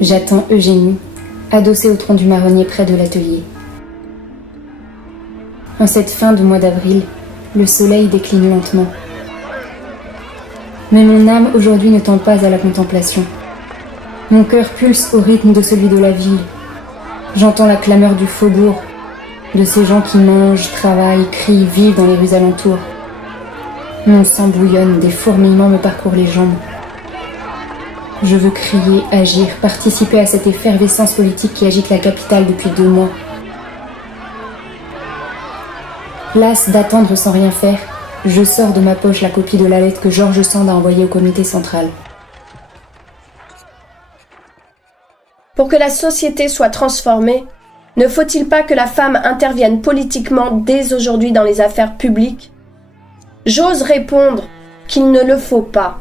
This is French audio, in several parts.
J'attends Eugénie, adossée au tronc du marronnier près de l'atelier. En cette fin de mois d'avril, le soleil décline lentement. Mais mon âme aujourd'hui ne tend pas à la contemplation. Mon cœur pulse au rythme de celui de la ville. J'entends la clameur du faubourg, de ces gens qui mangent, travaillent, crient, vivent dans les rues alentours. Mon sang bouillonne, des fourmillements me parcourent les jambes. Je veux crier, agir, participer à cette effervescence politique qui agite la capitale depuis 2 mois. Lasse d'attendre sans rien faire, je sors de ma poche la copie de la lettre que George Sand a envoyée au comité central. Pour que la société soit transformée, ne faut-il pas que la femme intervienne politiquement dès aujourd'hui dans les affaires publiques ? J'ose répondre qu'il ne le faut pas,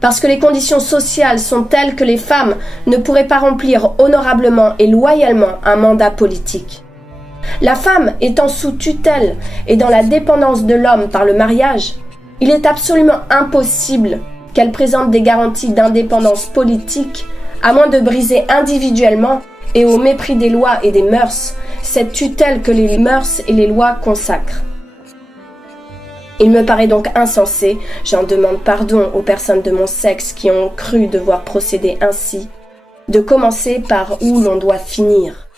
parce que les conditions sociales sont telles que les femmes ne pourraient pas remplir honorablement et loyalement un mandat politique. La femme étant sous tutelle et dans la dépendance de l'homme par le mariage, il est absolument impossible qu'elle présente des garanties d'indépendance politique à moins de briser individuellement et au mépris des lois et des mœurs cette tutelle que les mœurs et les lois consacrent. Il me paraît donc insensé, j'en demande pardon aux personnes de mon sexe qui ont cru devoir procéder ainsi, de commencer par où l'on doit finir,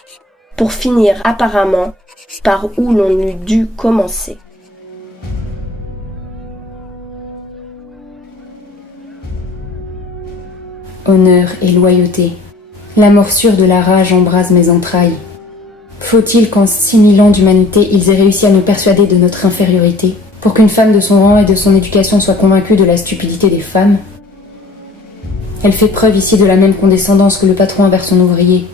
pour finir apparemment par où l'on eût dû commencer. Honneur et loyauté, la morsure de la rage embrase mes entrailles. Faut-il qu'en 6000 ans d'humanité, ils aient réussi à nous persuader de notre infériorité, pour qu'une femme de son rang et de son éducation soit convaincue de la stupidité des femmes ? Elle fait preuve ici de la même condescendance que le patron envers son ouvrier.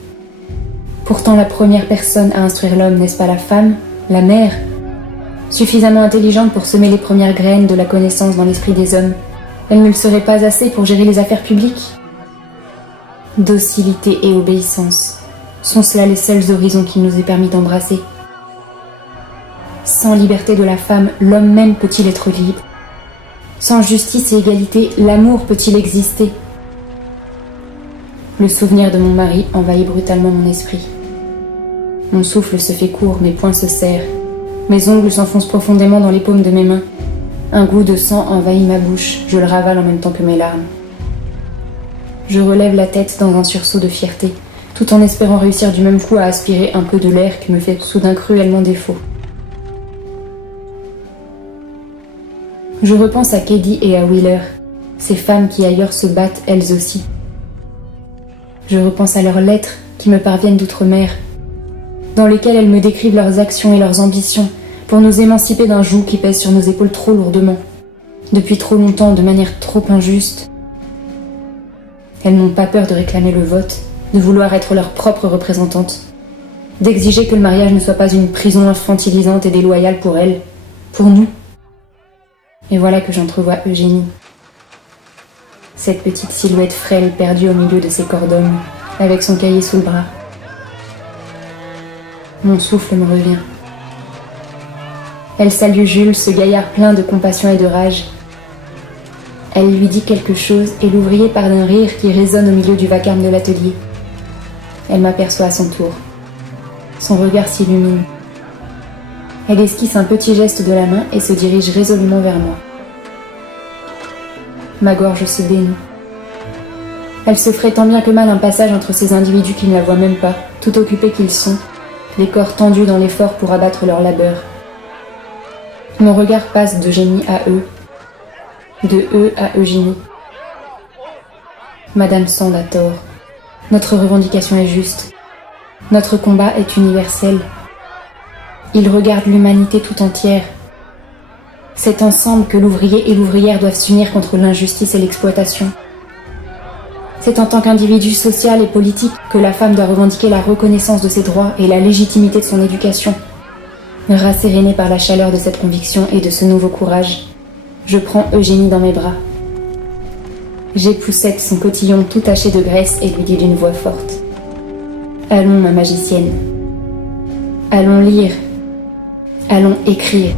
Pourtant la première personne à instruire l'homme, n'est-ce pas la femme, la mère, suffisamment intelligente pour semer les premières graines de la connaissance dans l'esprit des hommes? Elle ne le serait pas assez pour gérer les affaires publiques ? Docilité et obéissance, sont-ce là les seuls horizons qu'il nous est permis d'embrasser ? Sans liberté de la femme, l'homme même peut-il être libre ? Sans justice et égalité, l'amour peut-il exister ? Le souvenir de mon mari envahit brutalement mon esprit. Mon souffle se fait court, mes poings se serrent. Mes ongles s'enfoncent profondément dans les paumes de mes mains. Un goût de sang envahit ma bouche, je le ravale en même temps que mes larmes. Je relève la tête dans un sursaut de fierté, tout en espérant réussir du même coup à aspirer un peu de l'air qui me fait soudain cruellement défaut. Je repense à Katie et à Wheeler, ces femmes qui ailleurs se battent elles aussi. Je repense à leurs lettres qui me parviennent d'outre-mer, dans lesquelles elles me décrivent leurs actions et leurs ambitions pour nous émanciper d'un joug qui pèse sur nos épaules trop lourdement, depuis trop longtemps, de manière trop injuste. Elles n'ont pas peur de réclamer le vote, de vouloir être leur propre représentante, d'exiger que le mariage ne soit pas une prison infantilisante et déloyale pour elles, pour nous. Et voilà que j'entrevois Eugénie, cette petite silhouette frêle perdue au milieu de ses corps d'homme, avec son cahier sous le bras. Mon souffle me revient. Elle salue Jules, ce gaillard plein de compassion et de rage. Elle lui dit quelque chose et l'ouvrier part d'un rire qui résonne au milieu du vacarme de l'atelier. Elle m'aperçoit à son tour. Son regard s'illumine. Elle esquisse un petit geste de la main et se dirige résolument vers moi. Ma gorge se dénoue. Elle se ferait tant bien que mal un passage entre ces individus qui ne la voient même pas, tout occupés qu'ils sont, les corps tendus dans l'effort pour abattre leur labeur. Mon regard passe d'Eugénie à eux, de eux à Eugénie. Madame Sand a tort. Notre revendication est juste. Notre combat est universel. Il regarde l'humanité tout entière. C'est ensemble que l'ouvrier et l'ouvrière doivent s'unir contre l'injustice et l'exploitation. C'est en tant qu'individu social et politique que la femme doit revendiquer la reconnaissance de ses droits et la légitimité de son éducation. Rassérénée par la chaleur de cette conviction et de ce nouveau courage, je prends Eugénie dans mes bras. J'époussette son cotillon tout taché de graisse et lui dis d'une voix forte : « Allons, ma magicienne. Allons lire. Allons écrire.